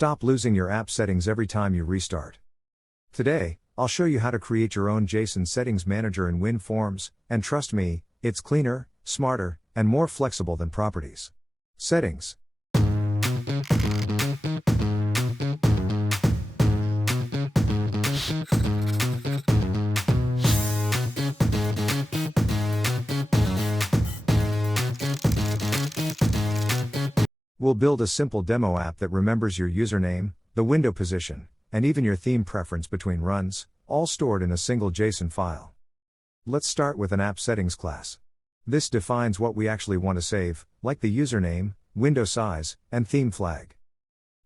Stop losing your app settings every time you restart. Today, I'll show you how to create your own JSON Settings Manager in WinForms, and trust me, it's cleaner, smarter, and more flexible than Properties. Settings. We'll build a simple demo app that remembers your username, the window position, and even your theme preference between runs, all stored in a single JSON file. Let's start with an app settings class. This defines what we actually want to save, like the username, window size, and theme flag.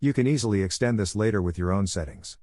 You can easily extend this later with your own settings.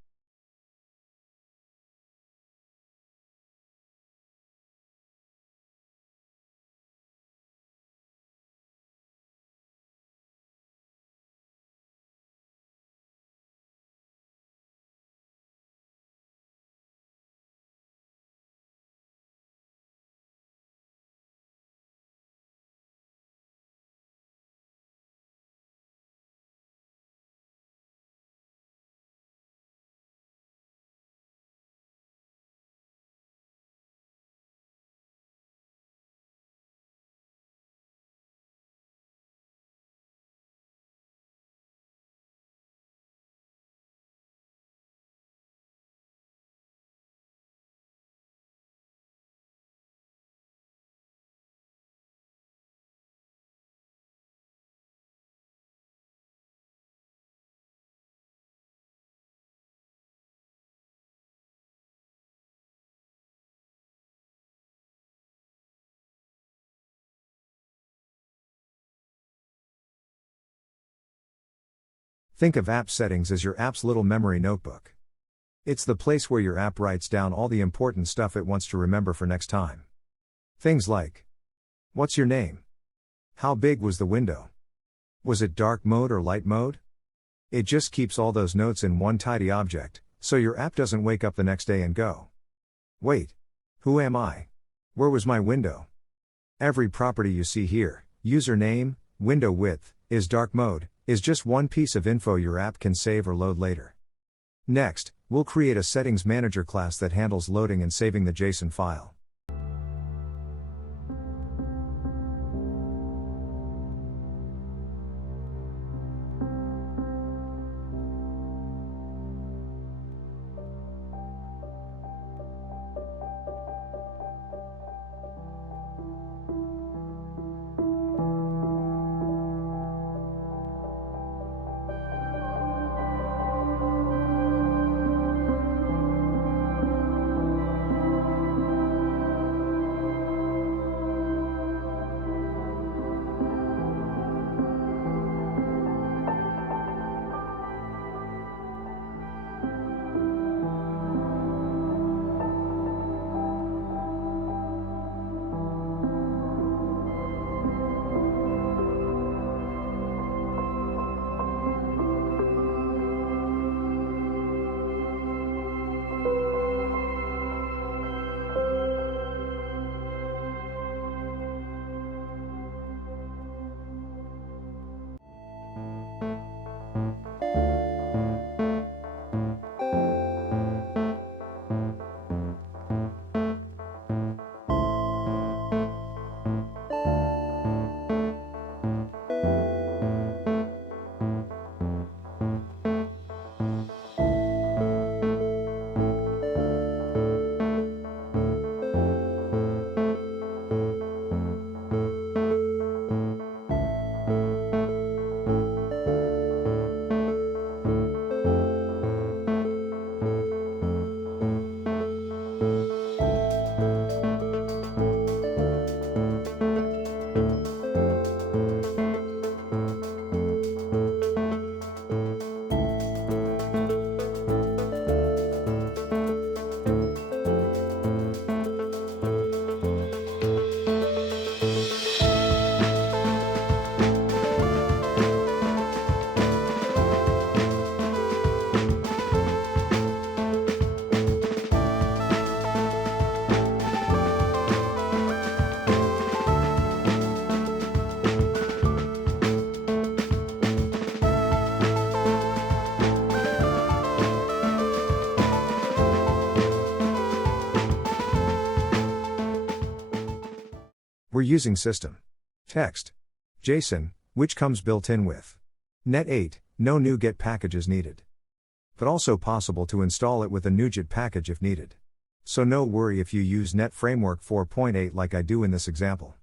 Think of app settings as your app's little memory notebook. It's the place where your app writes down all the important stuff it wants to remember for next time. Things like: what's your name? How big was the window? Was it dark mode or light mode? It just keeps all those notes in one tidy object, so your app doesn't wake up the next day and go, "Wait, who am I? Where was my window?" Every property you see here, username, window width, is dark mode, is just one piece of info your app can save or load later. Next, we'll create a Settings Manager class that handles loading and saving the JSON file. We're using system. Text. JSON, which comes built in with. Net 8, no NuGet packages needed. But also possible to install it with a NuGet package if needed. So no worry if you use Net Framework 4.8 like I do in this example.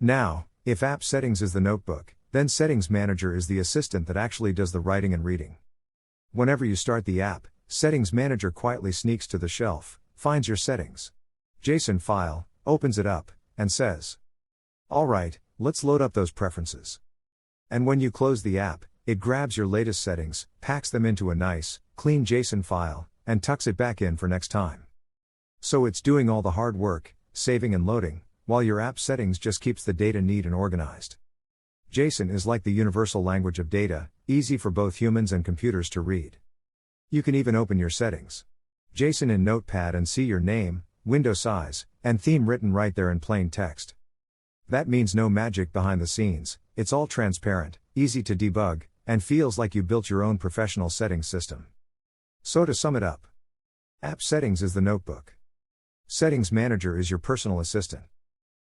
Now, if App Settings is the notebook, then Settings Manager is the assistant that actually does the writing and reading. Whenever you start the app, Settings Manager quietly sneaks to the shelf, finds your settings JSON file, opens it up, and says, "Alright, let's load up those preferences." And when you close the app, it grabs your latest settings, packs them into a nice, clean JSON file, and tucks it back in for next time. So it's doing all the hard work, saving and loading, while your app settings just keeps the data neat and organized. JSON is like the universal language of data, easy for both humans and computers to read. You can even open your settings JSON in Notepad and see your name, window size, and theme written right there in plain text. That means no magic behind the scenes, it's all transparent, easy to debug, and feels like you built your own professional settings system. So to sum it up, App Settings is the notebook. Settings Manager is your personal assistant.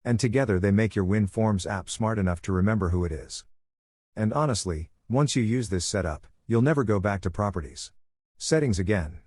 And together they make your WinForms app smart enough to remember who it is. And honestly, once you use this setup, you'll never go back to Properties. Settings again.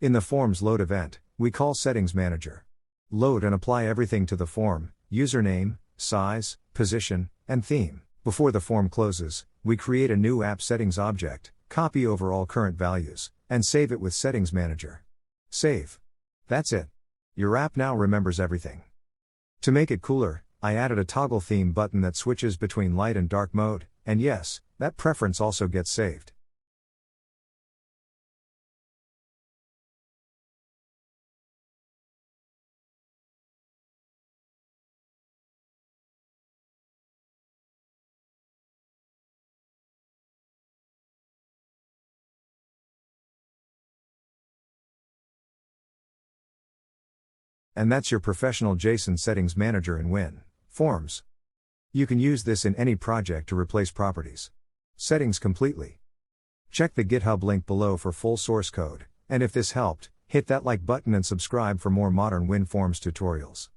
In the Forms load event, we call Settings Manager. Load and apply everything to the form: username, size, position, and theme. Before the form closes, we create a new App Settings object, copy over all current values, and save it with Settings Manager. Save. That's it. Your app now remembers everything. To make it cooler, I added a toggle theme button that switches between light and dark mode, and yes, that preference also gets saved. And that's your professional JSON Settings Manager in WinForms. You can use this in any project to replace properties settings completely. Check the GitHub link below for full source code, and if this helped, hit that like button and subscribe for more modern WinForms tutorials.